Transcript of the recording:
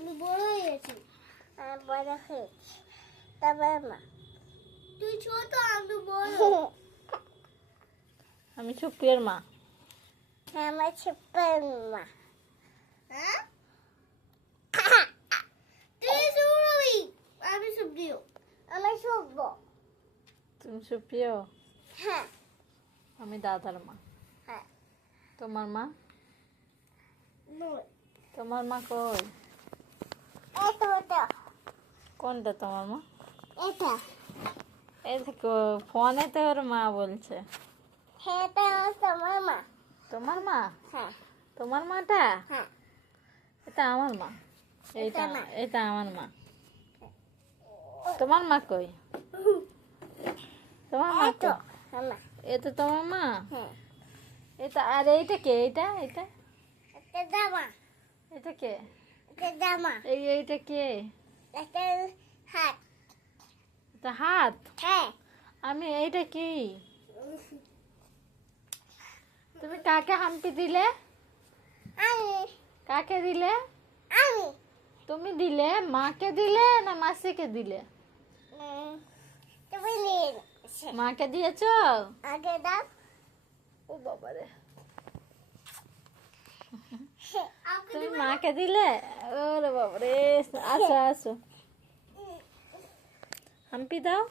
আমি বড় হয়েছি। আমি বড় হয়েছি। তারপরে মা তুই ছোট, আমি বড়। আমি সুপ্রিয়ার মা। আমার সুপ্রিয়ার মা। হ্যাঁ তুই সুরবি, আমি সুপ্রিয়। আমি শুভ। তুমি সুপ্রিয়? হ্যাঁ। আমি দাদার মা। হ্যাঁ। তোমার মা? নয়। তোমার মা কই? এটা কোনটা তোমার মা? এটা এই দেখো ফোনে তো ওর মা বলছে। এটা তোমার মা। তোমার মা? হ্যাঁ। তোমার মাটা? হ্যাঁ। এটা আমার মা। এটা না। এটা আমার মা। তোমার মা কই? তোমার মা এটা কই? মামা। এটা তোমার মা? হ্যাঁ। এটা আর এইটা কে? এটা এটা এটা জামা। এটা কে? এটা জামা। এইটা কে? এটা হাত। এটা হাত? হ্যাঁ। আমি এইটা কি? তুমি কাকে হাম্পি দিলে? আমি কাকে দিলে? আমি তুমি দিলে? মাকে দিলে না মাসিকে দিলে? তুমি নিয়ে মাকে দিয়েছো? আগে দাও। ও বাবারে, আমাকে তুমি দিবে। মাকে দিলে? ওরে বাবারে, আসো আসো, হাম্পি দাও।